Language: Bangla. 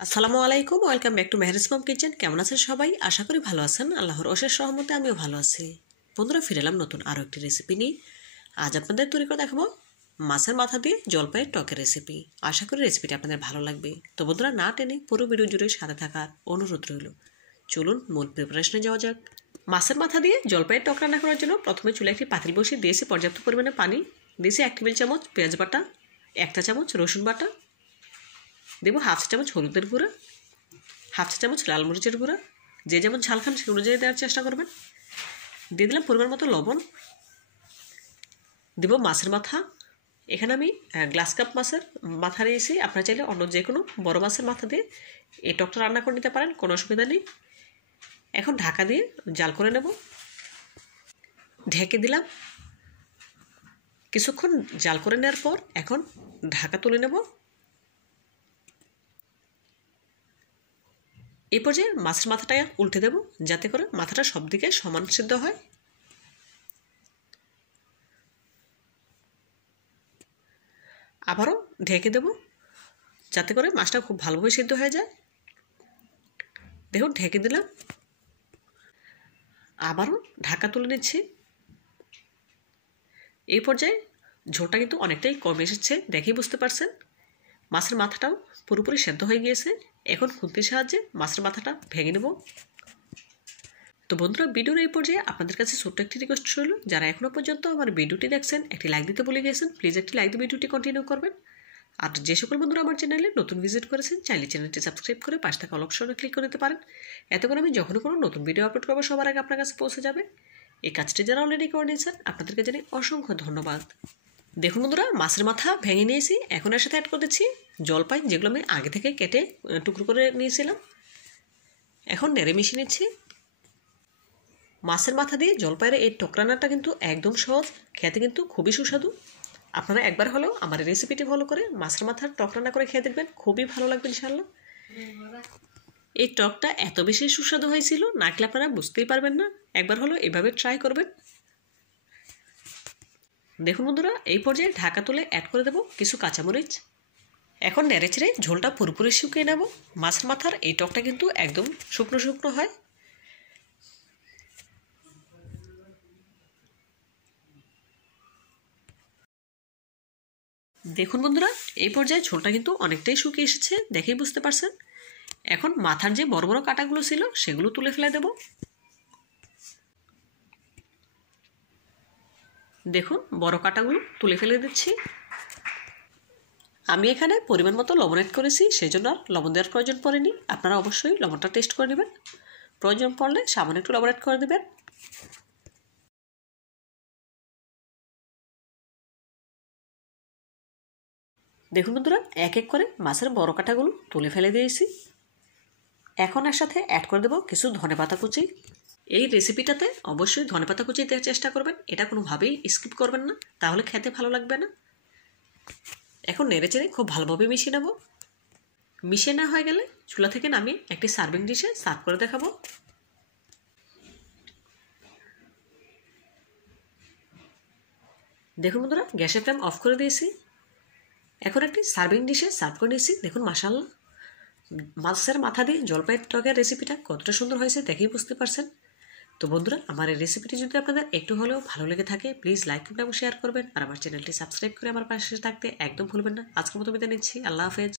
আসসালামু আলাইকুম, ওয়েলকাম ব্যাক টু মেহরিজ মম কিচেন। কেমন আছেন সবাই? আশা করি ভালো আছেন। আল্লাহর অশেষ রহমতে আমিও ভালো আছি। বন্ধুরা, ফিরে এলাম নতুন আরও একটি রেসিপি নিয়ে। আজ আপনাদের তৈরি করে দেখাবো মাছের মাথা দিয়ে জলপাইয়ের টকের রেসিপি। আশা করি রেসিপিটা আপনাদের ভালো লাগবে। তো বন্ধুরা, না টেনে পুরো ভিডিও জুড়ে সাথে থাকার অনুরোধ রইল। চলুন মূল প্রিপারেশনে যাওয়া যাক। মাছের মাথা দিয়ে জলপাইয়ের টক রান্না করার জন্য প্রথমে চুলায় একটি পাতিল বসিয়ে দিয়েছি পর্যাপ্ত পরিমাণে পানি। দিয়েছি 1 টেবিল চামচ পেঁয়াজ বাটা, 1 চা চামচ রসুন বাটা, দেবো 1/2 চা চামচ হলুদের গুঁড়া, 1/2 চা চামচ লাল মরিচের গুঁড়া। যে যেমন ঝাল খান সে অনুযায়ী দেওয়ার চেষ্টা করবেন। দিয়ে দিলাম পরিমাণ মতো লবণ। দেব মাছের মাথা। এখানে আমি গ্লাস কাপ মাছের মাথা নিয়েছি। আপনারা চাইলে অন্য যে কোনো বড় মাছের মাথা দিয়ে এই টকটা রান্না করে নিতে পারেন, কোনো অসুবিধা নেই। এখন ঢাকা দিয়ে জাল করে নেব। ঢেকে দিলাম। কিছুক্ষণ জাল করে নেওয়ার পর এখন ঢাকা তুলে নেব। এই পর্যায়ে মাছের মাথাটা উল্টে দেব, যাতে করে মাথাটা সব দিকে সমান সিদ্ধ হয়। আবারও ঢেকে দেব, যাতে করে মাছটা খুব ভালোভাবে সিদ্ধ হয়ে যায়। দেখুন, ঢেকে দিলাম। আবারও ঢাকা তুলে নিচ্ছি। এই পর্যায়ে ঝোলটা কিন্তু অনেকটাই কম এসেছে, দেখেই বুঝতে পারছেন। মাছের মাথাটাও পুরোপুরি সেদ্ধ হয়ে গিয়েছে। এখন খুন্তির সাহায্যে মাছের মাথাটা ভেঙে নেব। তো বন্ধুরা, ভিডিওর এই পর্যায়ে আপনাদের কাছে ছোট্ট একটি রিকোয়েস্ট রইল, যারা এখনও পর্যন্ত আমার ভিডিওটি দেখছেন একটি লাইক দিতে ভুলে গিয়েছেন, প্লিজ একটি লাইক দিয়ে ভিডিওটি কন্টিনিউ করবেন। আর যে সকল বন্ধুরা আমার চ্যানেলে নতুন ভিজিট করেছেন, চাইলে চ্যানেলটি সাবস্ক্রাইব করে পাশে থাকা অল অপশনে ক্লিক করে দিতে পারেন। এতে করে আমি যখনই কোনো নতুন ভিডিও আপলোড করবো সবার আগে আপনার কাছে পৌঁছে যাবে। এই কাজটি যারা অলরেডি করে নিয়েছেন আপনাদেরকে জানাই অসংখ্য ধন্যবাদ। দেখুন বন্ধুরা, মাছের মাথা ভেঙে নিয়েছি। এখন এর সাথে অ্যাড করে দিচ্ছি জলপাই, যেগুলো আমি আগে থেকে কেটে টুকরো করে নিয়েছিলাম। এখন নেড়ে মিশিয়ে নিচ্ছি। মাছের মাথা দিয়ে জলপাইয়ের এই টক রান্নাটা কিন্তু একদম সহজ, খেতে কিন্তু খুবই সুস্বাদু। আপনারা একবার হলেও আমার এই রেসিপিটি ফলো করে মাছের মাথার টক রান্না করে খেয়ে দেখবেন, খুবই ভালো লাগবে ইনশাআল্লাহ। এই টকটা এত বেশি সুস্বাদু হয়েছিল, না খেলে আপনারা বুঝতেই পারবেন না। একবার হলেও এভাবে ট্রাই করবেন। দেখুন বন্ধুরা, এই পর্যায়ে ঢাকা তুলে অ্যাড করে দেব কিছু কাঁচামরিচ। এখন নেড়ে চেড়ে ঝোলটা পুরোপুরি শুকিয়ে নেব। মাছের মাথার এই টকটা কিন্তু একদম শুকনো শুকনো হয়। দেখুন বন্ধুরা, এই পর্যায়ে ঝোলটা কিন্তু অনেকটাই শুকিয়ে এসেছে, দেখেই বুঝতে পারছেন। এখন মাথার যে বড় বড় কাঁটাগুলো ছিল সেগুলো তুলে ফেলে দেব। দেখুন, বড় কাঁটাগুলো তুলে ফেলে দিচ্ছি। আমি এখানে পরিমাণ মতো লবণ অ্যাড করেছি, সেই জন্য আর লবণ দেওয়ার প্রয়োজন পড়েনি। আপনারা অবশ্যই লবণটা টেস্ট করে নেবেন। প্রয়োজন পড়লে সামান্য একটু লবণ অ্যাড করে দেবেন। দেখুন বন্ধুরা, এক এক করে মাছের বড় কাঁটাগুলো তুলে ফেলে দিয়েছি। এখন এর সাথে অ্যাড করে দেবো কিছু ধনেপাতা কুচি। এই রেসিপিটাতে অবশ্যই ধনেপাতা কুচি দেওয়ার চেষ্টা করবেন, এটা কোনোভাবেই স্কিপ করবেন না, তাহলে খেতে ভালো লাগবে না। এখন নেড়ে চেড়ে খুব ভালোভাবে মিশিয়ে নেব। মিশিয়ে না হয়ে গেলে চুলা থেকে নামিয়ে একটি সার্ভিং ডিশে সার্ভ করে দেখাবো। দেখুন বন্ধুরা, গ্যাসের ফ্লেম অফ করে দিয়েছি। এখন একটি সার্ভিং ডিশে সার্ভ করে নিয়েছি। দেখুন মাশাআল্লাহ, মাছের মাথা দিয়ে জলপাইয়ের টকের রেসিপিটা কতটা সুন্দর হয়েছে দেখেই বুঝতে পারছেন। তো বন্ধুরা, আমার এই রেসিপিটি যদি আপনাদের একটু হলেও ভালো লেগে থাকে, প্লিজ লাইক এবং শেয়ার করবেন। আর আমার চ্যানেলটি সাবস্ক্রাইব করে আমার পাশে থাকতে একদম ভুলবেন না। আজকের মতো বিদায় নিচ্ছি। আল্লাহ হাফেজ।